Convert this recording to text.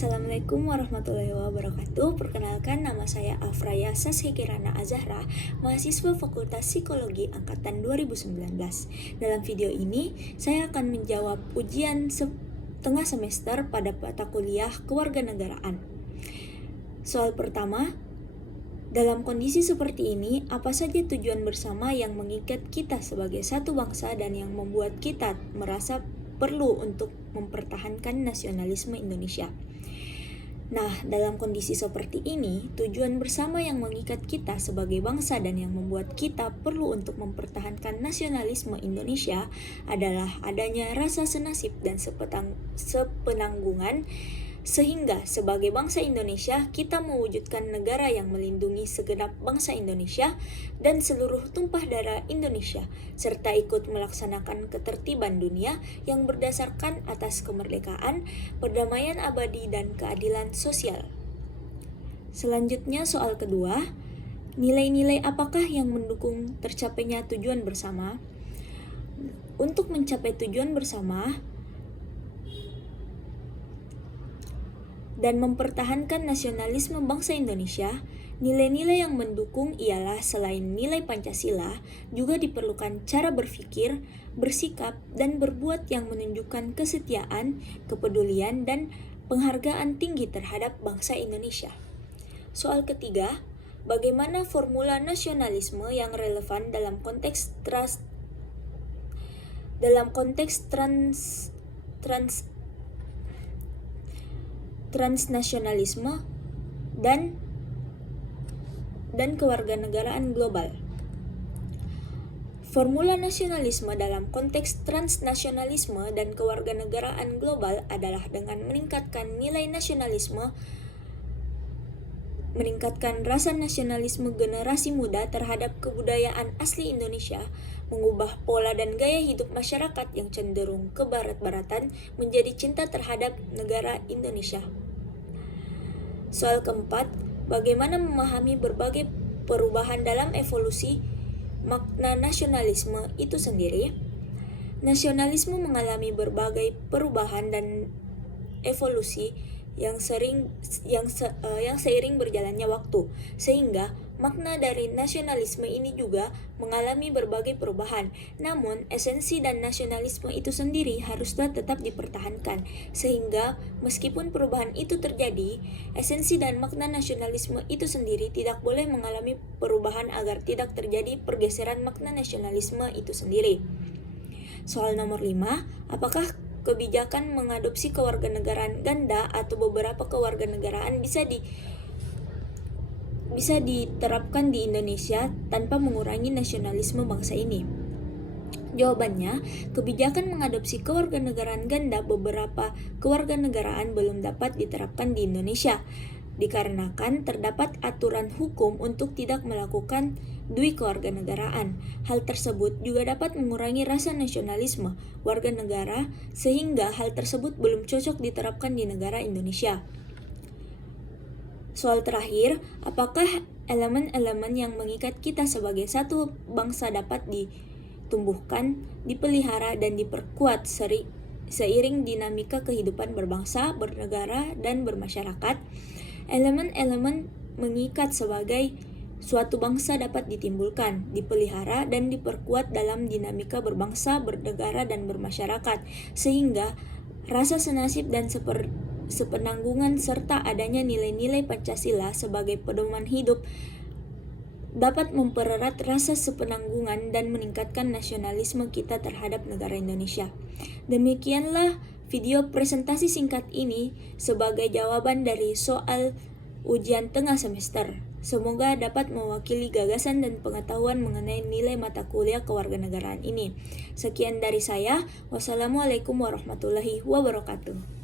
Assalamualaikum warahmatullahi wabarakatuh. Perkenalkan, nama saya Afraya Sashikirana Azahra, mahasiswa Fakultas Psikologi Angkatan 2019. Dalam video ini, saya akan menjawab ujian tengah semester pada mata kuliah Kewarganegaraan. Soal pertama, dalam kondisi seperti ini, apa saja tujuan bersama yang mengikat kita sebagai satu bangsa dan yang membuat kita merasa perlu untuk mempertahankan nasionalisme Indonesia? Nah, dalam kondisi seperti ini, tujuan bersama yang mengikat kita sebagai bangsa dan yang membuat kita perlu untuk mempertahankan nasionalisme Indonesia adalah adanya rasa senasib dan sepenanggungan, sehingga sebagai bangsa Indonesia kita mewujudkan negara yang melindungi segenap bangsa Indonesia dan seluruh tumpah darah Indonesia, serta ikut melaksanakan ketertiban dunia yang berdasarkan atas kemerdekaan, perdamaian abadi, dan keadilan sosial. Selanjutnya, soal kedua, nilai-nilai apakah yang mendukung tercapainya tujuan bersama? Untuk mencapai tujuan bersama dan mempertahankan nasionalisme bangsa Indonesia, nilai-nilai yang mendukung ialah selain nilai Pancasila, juga diperlukan cara berpikir, bersikap, dan berbuat yang menunjukkan kesetiaan, kepedulian, dan penghargaan tinggi terhadap bangsa Indonesia. Soal ketiga, bagaimana formula nasionalisme yang relevan dalam konteks transnasionalisme dan kewarganegaraan global. Formula nasionalisme dalam konteks transnasionalisme dan kewarganegaraan global adalah dengan meningkatkan nilai nasionalisme, meningkatkan rasa nasionalisme generasi muda terhadap kebudayaan asli Indonesia, mengubah pola dan gaya hidup masyarakat yang cenderung ke barat-baratan menjadi cinta terhadap negara Indonesia. Soal keempat, bagaimana memahami berbagai perubahan dalam evolusi makna nasionalisme itu sendiri? Nasionalisme mengalami berbagai perubahan dan evolusi yang seiring berjalannya waktu, sehingga makna dari nasionalisme ini juga mengalami berbagai perubahan. Namun, esensi dan nasionalisme itu sendiri haruslah tetap dipertahankan, sehingga meskipun perubahan itu terjadi, esensi dan makna nasionalisme itu sendiri tidak boleh mengalami perubahan agar tidak terjadi pergeseran makna nasionalisme itu sendiri. Soal nomor 5, apakah kebijakan mengadopsi kewarganegaraan ganda atau beberapa kewarganegaraan bisa diterapkan di Indonesia tanpa mengurangi nasionalisme bangsa ini? Jawabannya, kebijakan mengadopsi kewarganegaraan ganda beberapa kewarganegaraan belum dapat diterapkan di Indonesia, dikarenakan terdapat aturan hukum untuk tidak melakukan kewarganegaraan. Hal tersebut juga dapat mengurangi rasa nasionalisme warga negara, sehingga hal tersebut belum cocok diterapkan di negara Indonesia. Soal terakhir, apakah elemen-elemen yang mengikat kita sebagai satu bangsa dapat ditumbuhkan, dipelihara, dan diperkuat seiring dinamika kehidupan berbangsa, bernegara, dan bermasyarakat? Elemen-elemen mengikat sebagai suatu bangsa dapat ditimbulkan, dipelihara, dan diperkuat dalam dinamika berbangsa, bernegara, dan bermasyarakat, sehingga rasa senasib dan sepenanggungan serta adanya nilai-nilai Pancasila sebagai pedoman hidup dapat mempererat rasa sepenanggungan dan meningkatkan nasionalisme kita terhadap negara Indonesia. Demikianlah video presentasi singkat ini sebagai jawaban dari soal ujian tengah semester. Semoga dapat mewakili gagasan dan pengetahuan mengenai nilai mata kuliah kewarganegaraan ini. Sekian dari saya. Wassalamualaikum warahmatullahi wabarakatuh.